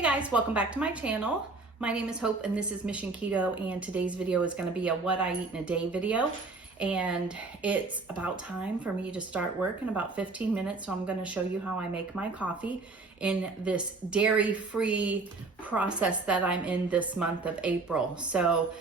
Hey guys, welcome back to my channel. My name is Hope and this is Mission Keto, and today's video is going to be a what I eat in a day video. And it's about time for me to start work in about 15 minutes. So I'm going to show you how I make my coffee in this dairy-free process that I'm in this month of April. So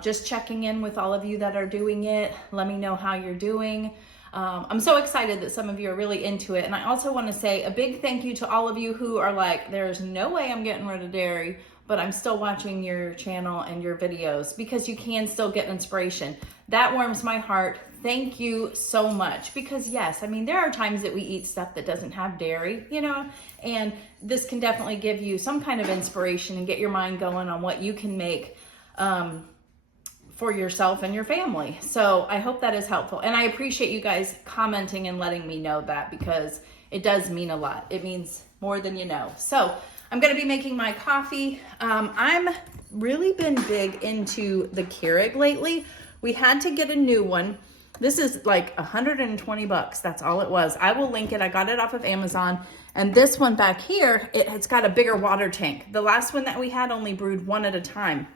just checking in with all of you that are doing it. Let me know how you're doing. I'm so excited that some of you are really into it. And I also want to say a big thank you to all of you who are like, there's no way I'm getting rid of dairy, but I'm still watching your channel and your videos, because you can still get inspiration. That warms my heart. Thank you so much. Because yes, I mean, there are times that we eat stuff that doesn't have dairy, you know, and this can definitely give you some kind of inspiration and get your mind going on what you can make for yourself and your family. So I hope that is helpful. And I appreciate you guys commenting and letting me know that, because it does mean a lot. It means more than you know. So I'm going to be making my coffee. I'm really been big into the Keurig lately. We had to get a new one. This is like 120 bucks. That's all it was. I will link it. I got it off of Amazon. And this one back here, it's got a bigger water tank. The last one that we had only brewed one at a time,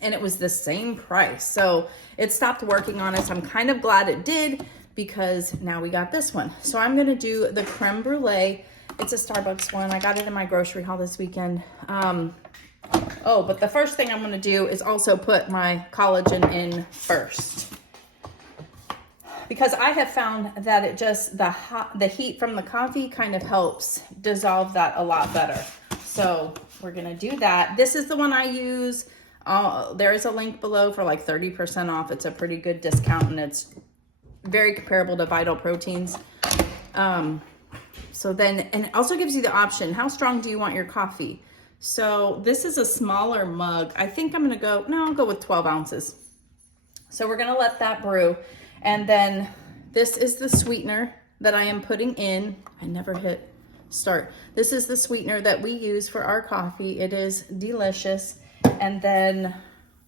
and it was the same price. So it stopped working on us. I'm kind of glad it did, because now we got this one. So I'm gonna do the creme brulee. It's a Starbucks one. I got it in my grocery haul this weekend. Oh, but the first thing I'm gonna do is also put my collagen in first, because I have found that it just, the heat from the coffee kind of helps dissolve that a lot better. So we're gonna do that. This is the one I use. There is a link below for like 30% off. It's a pretty good discount, and it's very comparable to Vital Proteins. So then, and it also gives you the option, how strong do you want your coffee? So this is a smaller mug. I think I'm gonna I'll go with 12 ounces. So we're gonna let that brew. And then this is the sweetener that I am putting in. I never hit start. This is the sweetener that we use for our coffee. It is delicious. And then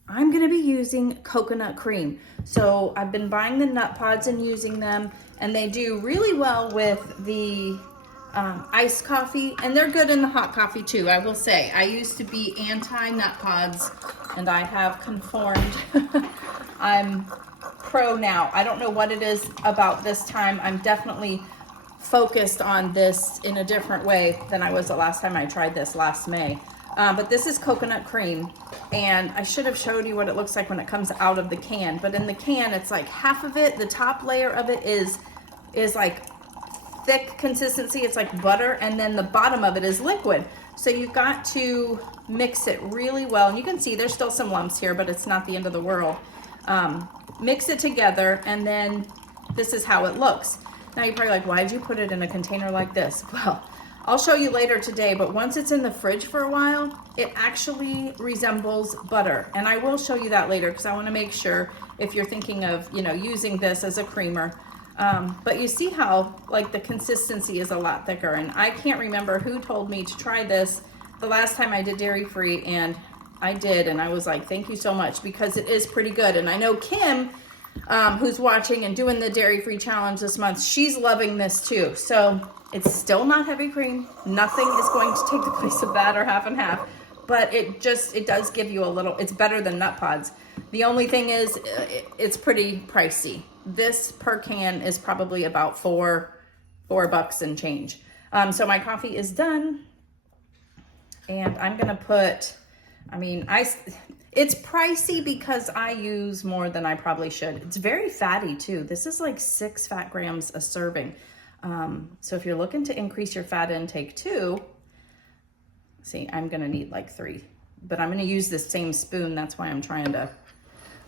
I'm gonna be using coconut cream. So I've been buying the nut pods and using them, and they do really well with the iced coffee, and they're good in the hot coffee too. I will say, I used to be anti-nut pods, and I have conformed. I'm pro now. I don't know what it is about this time. I'm definitely focused on this in a different way than I was the last time I tried this last May. But this is coconut cream, and I should have showed you what it looks like when it comes out of the can. But in the can, it's like half of it, the top layer of it is like thick consistency. It's like butter, and then the bottom of it is liquid. So you've got to mix it really well. And you can see there's still some lumps here, but it's not the end of the world. Mix it together, and then this is how it looks. Now you're probably like, why did you put it in a container like this? Well, I'll show you later today, but once it's in the fridge for a while, it actually resembles butter. And I will show you that later, because I want to make sure, if you're thinking of, you know, using this as a creamer. But you see how like the consistency is a lot thicker, and I can't remember who told me to try this the last time I did dairy free, and I did, and I was like, thank you so much, because it is pretty good. And I know Kim, who's watching and doing the dairy free challenge this month, she's loving this too. So it's still not heavy cream. Nothing is going to take the place of that or half and half, but it does give you a little, it's better than nut pods. The only thing is it's pretty pricey. This per can is probably about four bucks and change. So my coffee is done, and I'm going to put, it's pricey because I use more than I probably should. It's very fatty too. This is like 6 fat grams a serving. So if you're looking to increase your fat intake too, see, I'm gonna need like 3, but I'm gonna use the same spoon. That's why I'm trying to,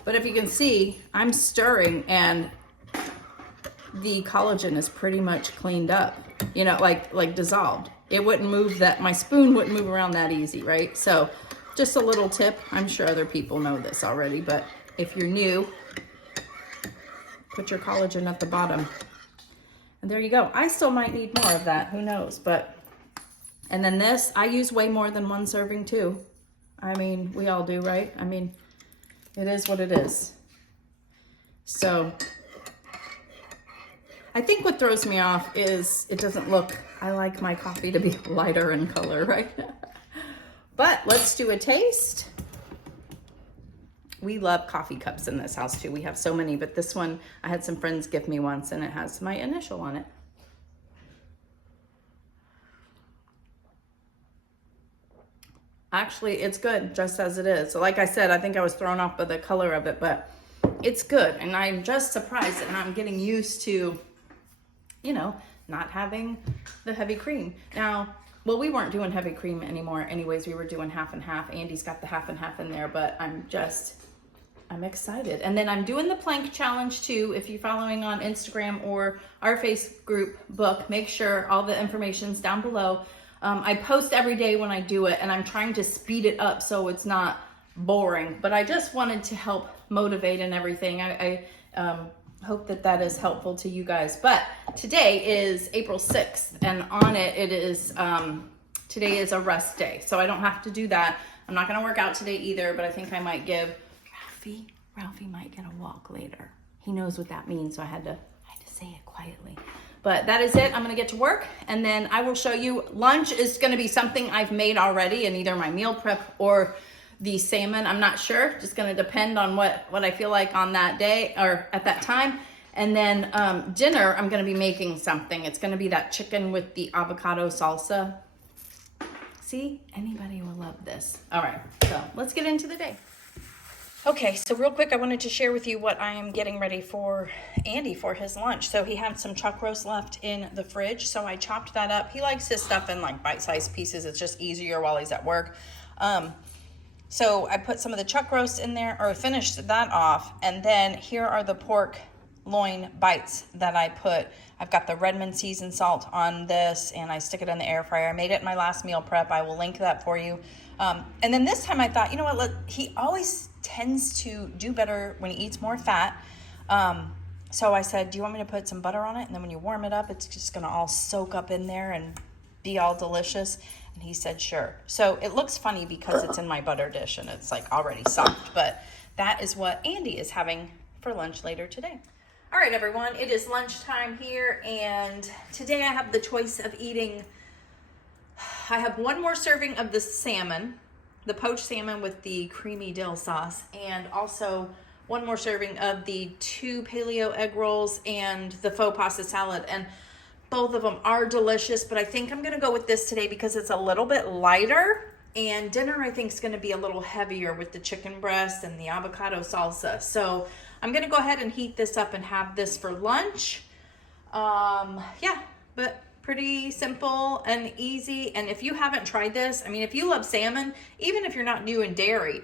but if you can see, I'm stirring, and the collagen is pretty much cleaned up, you know, like dissolved. It wouldn't move my spoon wouldn't move around that easy, right? So just a little tip. I'm sure other people know this already, but if you're new, put your collagen at the bottom. And there you go. I still might need more of that. Who knows? But, and then this, I use way more than 1 serving too. I mean, we all do, right? I mean, it is what it is. So I think what throws me off is it doesn't look, I like my coffee to be lighter in color, right? But let's do a taste. We love coffee cups in this house too. We have so many, but this one, I had some friends give me once and it has my initial on it. Actually, it's good just as it is. So like I said, I think I was thrown off by the color of it, but it's good. And I'm just surprised and I'm getting used to, you know, not having the heavy cream. Now, well, we weren't doing heavy cream anymore. Anyways, we were doing half and half. Andy's got the half and half in there, but I'm excited. And then I'm doing the plank challenge too. If you're following on Instagram or our Facebook group book, make sure all the information's down below. I post every day when I do it, and I'm trying to speed it up so it's not boring, but I just wanted to help motivate and everything. I hope that is helpful to you guys. But today is April 6th, and on it is, today is a rest day, so I don't have to do that. I'm not gonna work out today either, but I think I might give Ralphie might get a walk later. He knows what that means, so I had to say it quietly. But that is it. I'm gonna get to work, and then I will show you. Lunch is gonna be something I've made already in either my meal prep or the salmon. I'm not sure, just gonna depend on what I feel like on that day or at that time. And then dinner, I'm gonna be making something. It's gonna be that chicken with the avocado salsa. See, anybody will love this. All right, so let's get into the day. Okay, so real quick, I wanted to share with you what I am getting ready for Andy for his lunch. So he had some chuck roast left in the fridge, so I chopped that up. He likes his stuff in like bite-sized pieces. It's just easier while he's at work. So I put some of the chuck roast in there, or finished that off, and then here are the pork loin bites that I put. I've got the Redmond seasoned salt on this, and I stick it in the air fryer. I made it in my last meal prep. I will link that for you. And then this time I thought, you know what, he always tends to do better when he eats more fat. So I said, do you want me to put some butter on it? And then when you warm it up, it's just gonna all soak up in there and be all delicious. And he said, sure. So it looks funny because it's in my butter dish and it's like already soft, but that is what Andy is having for lunch later today. All right, everyone, it is lunchtime here, and today I have the choice of eating. I have one more serving of the salmon, the poached salmon with the creamy dill sauce, and also one more serving of the 2 paleo egg rolls and the faux pasta salad. And both of them are delicious, but I think I'm gonna go with this today because it's a little bit lighter, and dinner I think is gonna be a little heavier with the chicken breast and the avocado salsa. So I'm gonna go ahead and heat this up and have this for lunch. Yeah, but pretty simple and easy. And if you haven't tried this, I mean, if you love salmon, even if you're not new in dairy,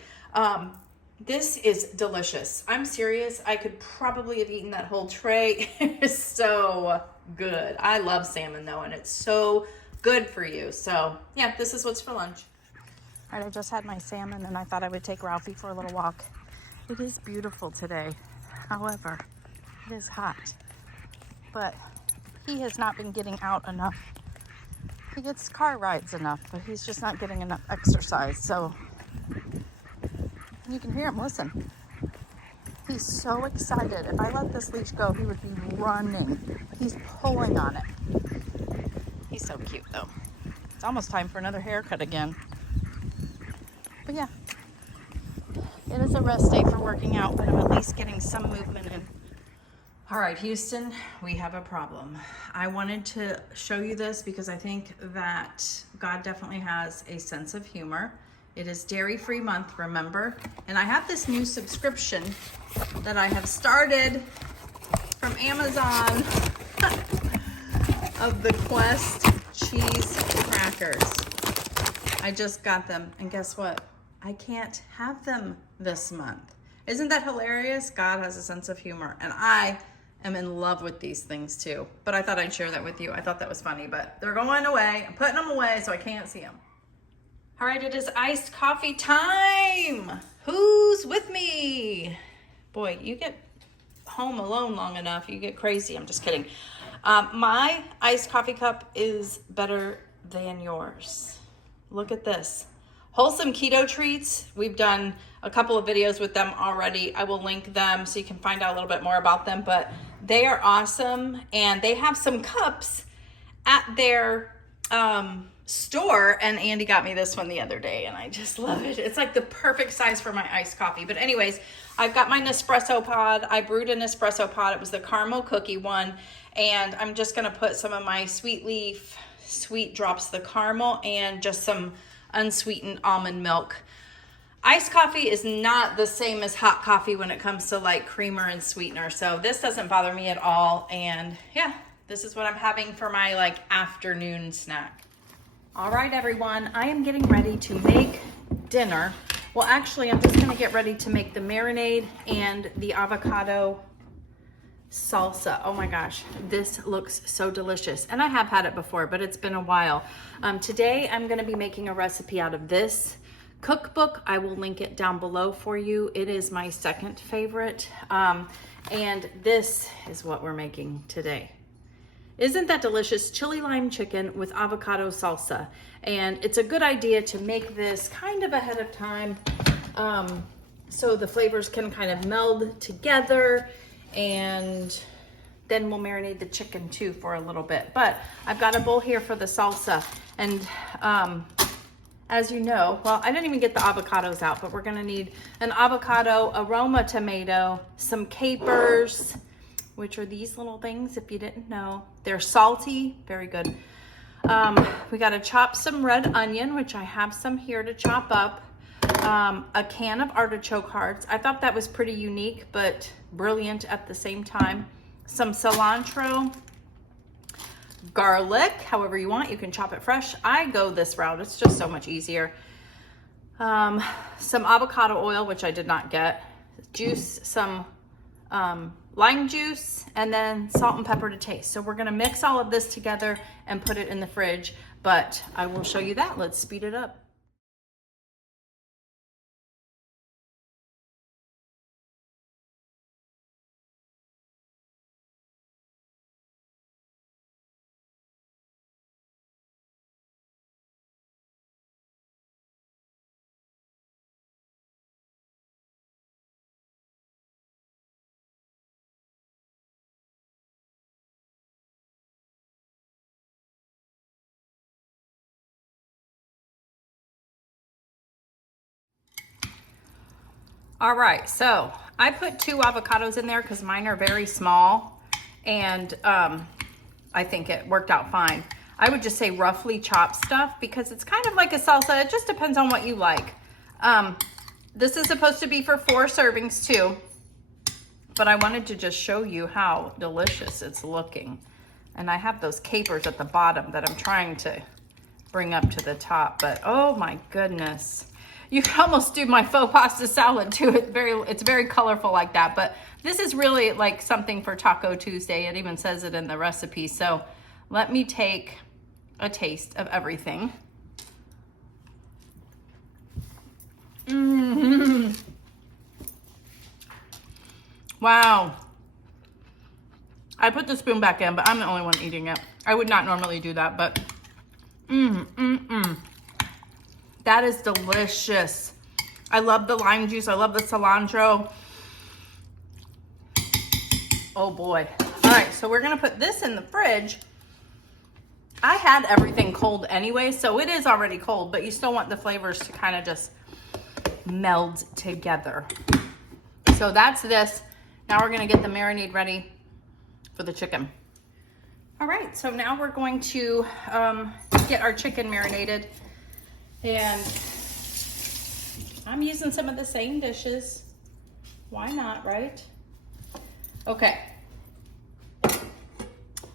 this is delicious. I'm serious. I could probably have eaten that whole tray. It's so good. I love salmon though, and it's so good for you. So yeah, this is what's for lunch. All right, I just had my salmon and I thought I would take Ralphie for a little walk. It is beautiful today. However, it is hot, but he has not been getting out enough. He gets car rides enough, but he's just not getting enough exercise. So you can hear him, listen. He's so excited. If I let this leash go, he would be running. He's pulling on it. He's so cute though. It's almost time for another haircut again. But yeah, it is a rest day for working out, but I'm at least getting some movement in. All right, Houston, we have a problem. I wanted to show you this because I think that God definitely has a sense of humor. It is dairy-free month, remember? And I have this new subscription that I have started from Amazon of the Quest cheese crackers. I just got them, and guess what? I can't have them this month. Isn't that hilarious? God has a sense of humor, and I am in love with these things too. But I thought I'd share that with you. I thought that was funny, but they're going away. I'm putting them away so I can't see them. All right, it is iced coffee time. Who's with me? Boy, you get home alone long enough, you get crazy. I'm just kidding. My iced coffee cup is better than yours. Look at this. Wholesome Keto Treats. We've done a couple of videos with them already. I will link them so you can find out a little bit more about them, but they are awesome. And they have some cups at their store, and Andy got me this one the other day, and I just love it. It's like the perfect size for my iced coffee. But anyways, I've got my Nespresso pod. I brewed an espresso pod. It was the caramel cookie one, and I'm just gonna put some of my Sweet Leaf Sweet Drops, the caramel, and just some unsweetened almond milk. Iced coffee is not the same as hot coffee when it comes to like creamer and sweetener, so this doesn't bother me at all. And yeah, this is what I'm having for my like afternoon snack. All right, everyone, I am getting ready to make dinner. Well, actually, I'm just gonna get ready to make the marinade and the avocado salsa. Oh my gosh, this looks so delicious. And I have had it before, but it's been a while. Today, I'm gonna be making a recipe out of this cookbook. I will link it down below for you. It is my second favorite. And this is what we're making today. Isn't that delicious? Chili lime chicken with avocado salsa. And it's a good idea to make this kind of ahead of time so the flavors can kind of meld together, and then we'll marinate the chicken too for a little bit. But I've got a bowl here for the salsa, and as you know, well, I didn't even get the avocados out, but we're gonna need an avocado, aroma tomato, some capers, which are these little things, if you didn't know. They're salty, very good. We gotta chop some red onion, which I have some here to chop up. A can of artichoke hearts. I thought that was pretty unique, but brilliant at the same time. Some cilantro, garlic, however you want. You can chop it fresh. I go this route. It's just so much easier. Some avocado oil, which I did not get. Juice, some lime juice, and then salt and pepper to taste. So we're gonna mix all of this together and put it in the fridge, but I will show you that. Let's speed it up. All right, so I put 2 avocados in there because mine are very small, and I think it worked out fine. I would just say roughly chopped stuff because it's kind of like a salsa. It just depends on what you like. This is supposed to be for 4 servings too, but I wanted to just show you how delicious it's looking. And I have those capers at the bottom that I'm trying to bring up to the top, but oh my goodness. You can almost do my faux pasta salad too. It's very colorful like that, but this is really like something for Taco Tuesday. It even says it in the recipe. So let me take a taste of everything. Mm-hmm. Wow. I put the spoon back in, but I'm the only one eating it. I would not normally do that, but that is delicious. I love the lime juice. I love the cilantro. Oh boy. All right, so we're gonna put this in the fridge. I had everything cold anyway, so it is already cold, but you still want the flavors to kind of just meld together. So that's this. Now we're gonna get the marinade ready for the chicken. All right, so now we're going to get our chicken marinated. And I'm using some of the same dishes. Why not, right? Okay.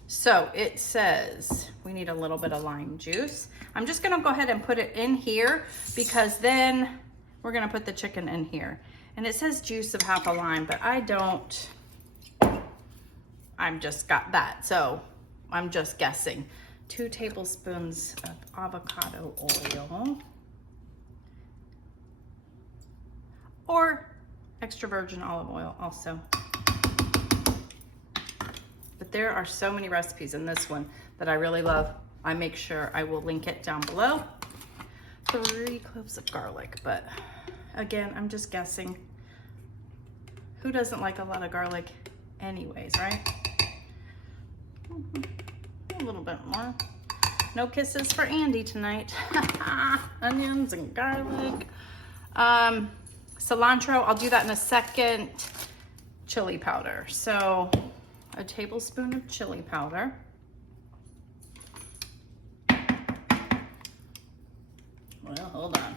So it says we need a little bit of lime juice. I'm just gonna go ahead and put it in here because then we're gonna put the chicken in here. And it says juice of half a lime, but I don't, I've just got that. So I'm just guessing. 2 tablespoons of avocado oil or extra virgin olive oil also. But there are so many recipes in this one that I really love. I make sure I will link it down below. 3 cloves of garlic, but again, I'm just guessing. Who doesn't like a lot of garlic anyways, right? A little bit more. No kisses for Andy tonight. Onions and garlic. Cilantro, I'll do that in a second. Chili powder. So a tablespoon of chili powder. Well, hold on.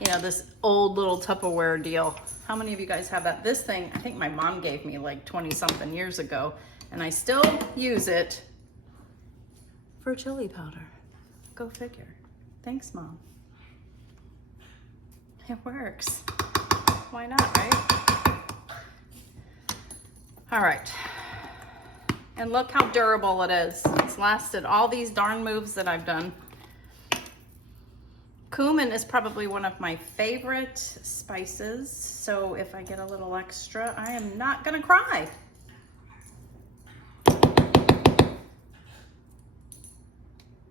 You know, this old little Tupperware deal. How many of you guys have that? This thing, I think my mom gave me like 20 something years ago, and I still use it for chili powder. Go figure. Thanks, Mom. It works. Why not, right? All right. And look how durable it is. It's lasted all these darn moves that I've done. Cumin is probably one of my favorite spices, so if I get a little extra, I am not gonna cry.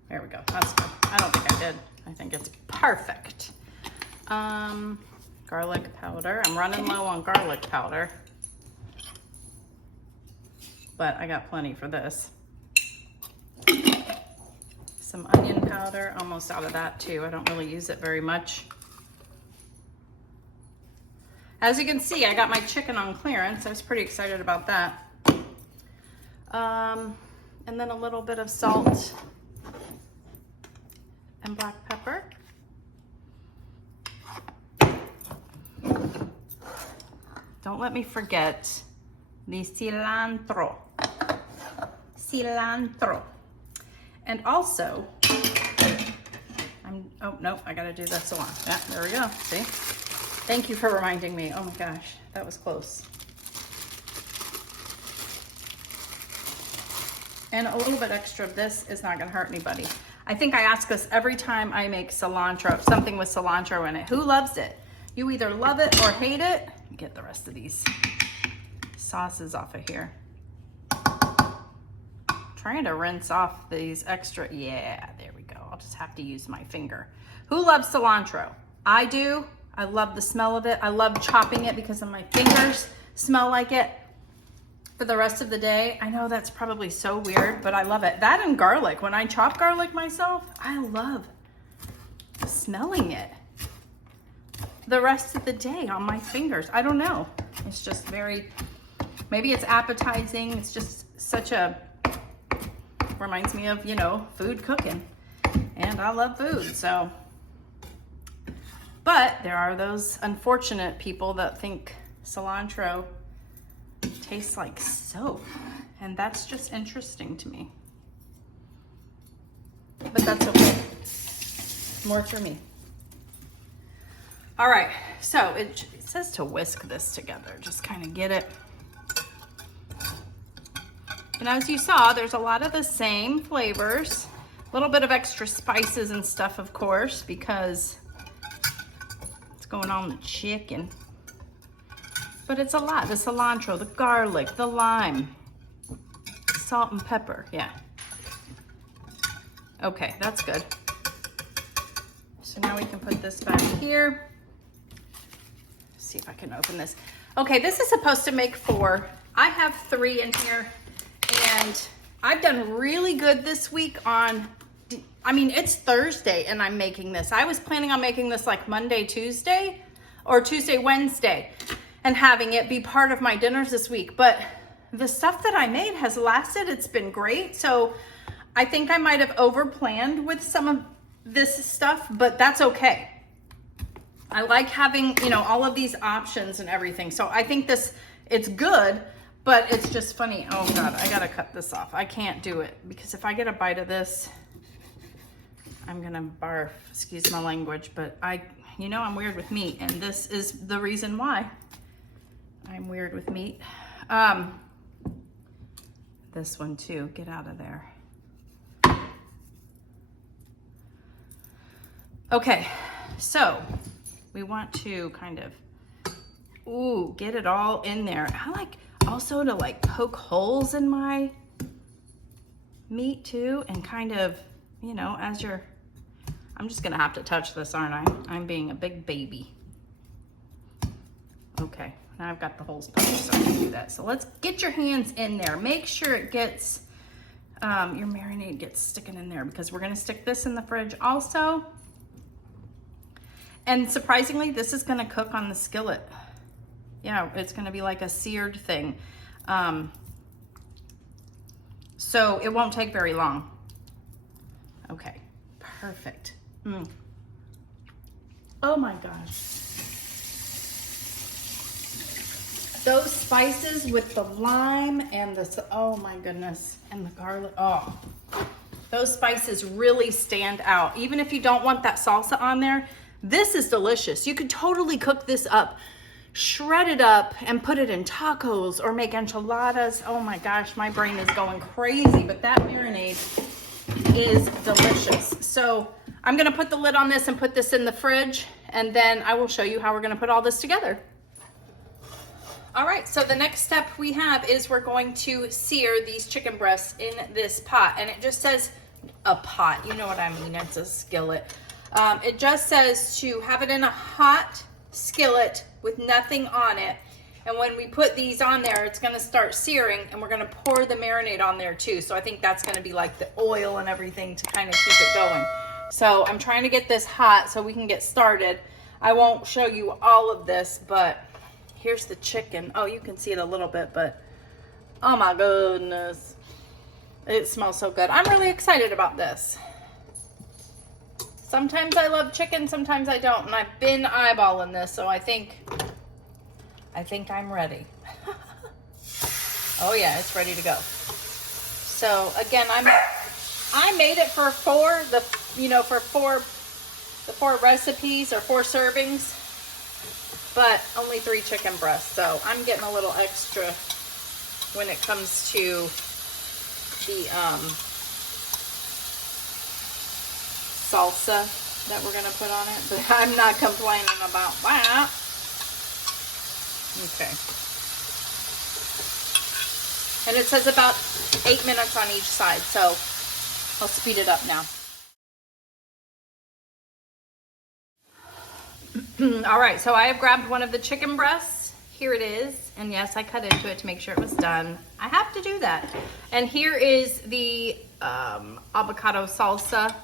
There we go, that's good. I don't think I did. I think it's perfect. Garlic powder. I'm running low on garlic powder, but I got plenty for this. Some onion powder, almost out of that too. I don't really use it very much. As you can see, I got my chicken on clearance. I was pretty excited about that. And then a little bit of salt and black pepper. Don't let me forget the cilantro. Cilantro. And also, oh no, I gotta do this one. Yeah, there we go, see? Thank you for reminding me. Oh my gosh, that was close. And a little bit extra of this is not gonna hurt anybody. I think I ask this every time I make cilantro, something with cilantro in it. Who loves it? You either love it or hate it. Get the rest of these sauces off of here. Trying to rinse off these extra, yeah, there we go. I'll just have to use my finger. Who loves cilantro? I do. I love the smell of it. I love chopping it because of my fingers smell like it for the rest of the day. I know that's probably so weird, but I love it. That and garlic. When I chop garlic myself, I love smelling it the rest of the day on my fingers. I don't know. It's just very, maybe it's appetizing. It's just such a, reminds me of, you know, food cooking, and I love food, so. But there are those unfortunate people that think cilantro tastes like soap, and that's just interesting to me. But that's okay. More for me. All right, so it says to whisk this together. Just kind of get it. And as you saw, there's a lot of the same flavors, a little bit of extra spices and stuff, of course, because it's going on the chicken. But it's a lot, the cilantro, the garlic, the lime, salt and pepper, yeah. Okay, that's good. So now we can put this back here. Let's see if I can open this. Okay, this is supposed to make 4. I have 3 in here. And I've done really good this week on, I mean, it's Thursday and I'm making this. I was planning on making this like Monday, Tuesday, or Tuesday, Wednesday, and having it be part of my dinners this week. But the stuff that I made has lasted. It's been great. So I think I might have over-planned with some of this stuff, but that's okay. I like having, you know, all of these options and everything. So I think this, it's good. But it's just funny. Oh God, I gotta cut this off. I can't do it because if I get a bite of this, I'm gonna barf. Excuse my language, but you know, I'm weird with meat, and this is the reason why I'm weird with meat. This one too. Get out of there. Okay, so we want to kind of, get it all in there. I like also to like poke holes in my meat too, and kind of, you know, as you're, I'm just gonna have to touch this, aren't I? I'm being a big baby. Okay, now I've got the holes punched, so I can do that. So let's get your hands in there. Make sure it gets your marinade gets sticking in there, because we're gonna stick this in the fridge also. And surprisingly, this is gonna cook on the skillet. Yeah, it's gonna be like a seared thing. So it won't take very long. Okay, perfect. Oh my gosh. Those spices with the lime and the, oh my goodness, and the garlic, oh. Those spices really stand out. Even if you don't want that salsa on there, this is delicious. You could totally cook this up, shred it up, and put it in tacos or make enchiladas. Oh my gosh, my brain is going crazy, but that marinade is delicious. So I'm gonna put the lid on this and put this in the fridge, and then I will show you how we're gonna put all this together. All right, so the next step we have is we're going to sear these chicken breasts in this pot. And it just says a pot, you know what I mean, it's a skillet. It just says to have it in a hot skillet with nothing on it. And when we put these on there, it's gonna start searing, and we're gonna pour the marinade on there too. So I think that's gonna be like the oil and everything to kind of keep it going. So I'm trying to get this hot so we can get started. I won't show you all of this, but here's the chicken. Oh, you can see it a little bit, but oh my goodness. It smells so good. I'm really excited about this. Sometimes I love chicken, sometimes I don't. And I've been eyeballing this, so I think I'm ready. Oh yeah, it's ready to go. So again, I made it for four recipes or 4 servings. But only 3 chicken breasts, so I'm getting a little extra when it comes to the salsa that we're gonna put on it. But I'm not complaining about that. Okay. And it says about 8 minutes on each side, so I'll speed it up now. All right, so I have grabbed one of the chicken breasts. Here it is. And yes, I cut into it to make sure it was done. I have to do that. And here is the avocado salsa.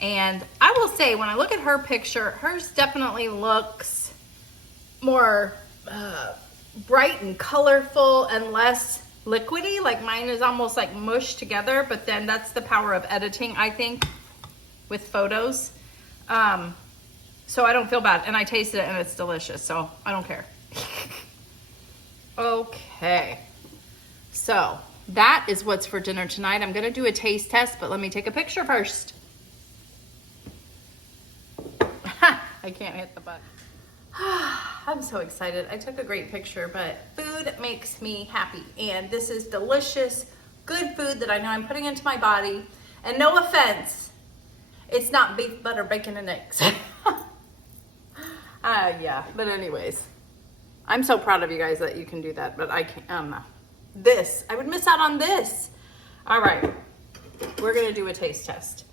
And I will say, when I look at her picture, hers definitely looks more bright and colorful and less liquidy. Like mine is almost like mushed together, but then that's the power of editing, I think, with photos. So I don't feel bad, and I tasted it and it's delicious, so I don't care. Okay, so that is what's for dinner tonight. I'm gonna do a taste test, but let me take a picture first. I can't hit the button. I'm so excited. I took a great picture, but food makes me happy, and this is delicious, good food that I know I'm putting into my body. And no offense, it's not beef, butter, bacon, and eggs. Yeah, but anyways, I'm so proud of you guys that you can do that, but I can't, I would miss out on this. All right, we're gonna do a taste test.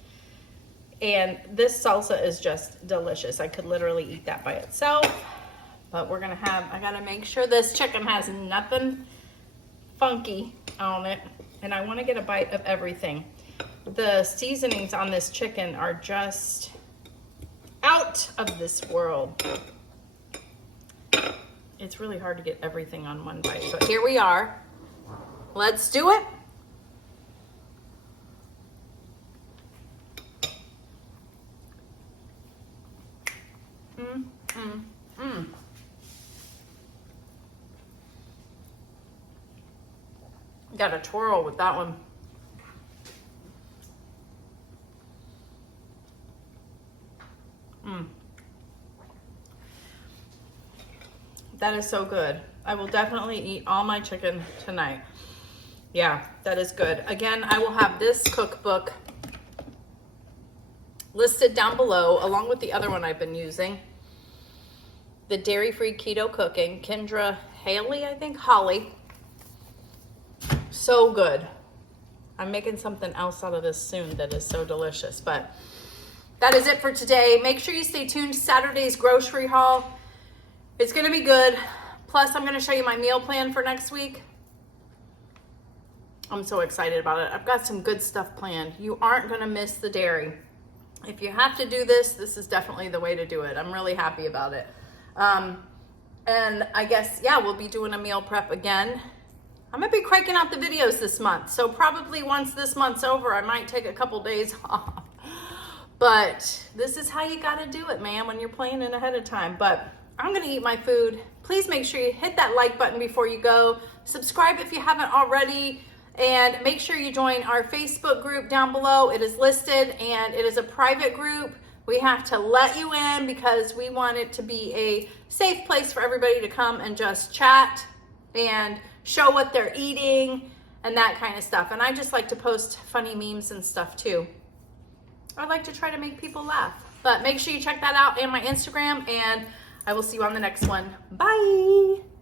And this salsa is just delicious. I could literally eat that by itself, but I gotta make sure this chicken has nothing funky on it. And I wanna get a bite of everything. The seasonings on this chicken are just out of this world. It's really hard to get everything on one bite, but here we are. Let's do it. Got a twirl with that one. That is so good. I will definitely eat all my chicken tonight. Yeah, that is good. Again, I will have this cookbook listed down below, along with the other one I've been using. The Dairy-Free Keto Cooking, Kendra Haley, I think, Holly. So good. I'm making something else out of this soon that is so delicious, but that is it for today. Make sure you stay tuned to Saturday's grocery haul. It's gonna be good. Plus, I'm gonna show you my meal plan for next week. I'm so excited about it. I've got some good stuff planned. You aren't gonna miss the dairy. If you have to do this, this is definitely the way to do it. I'm really happy about it. And I guess, yeah, we'll be doing a meal prep again. I'm gonna be cranking out the videos this month. So probably once this month's over, I might take a couple days off. But this is how you gotta do it, man, when you're planning ahead of time. But I'm gonna eat my food. Please make sure you hit that like button before you go. Subscribe if you haven't already. And make sure you join our Facebook group down below. It is listed and it is a private group. We have to let you in because we want it to be a safe place for everybody to come and just chat and show what they're eating and that kind of stuff. And I just like to post funny memes and stuff too. I like to try to make people laugh. But make sure you check that out and my Instagram, and I will see you on the next one. Bye.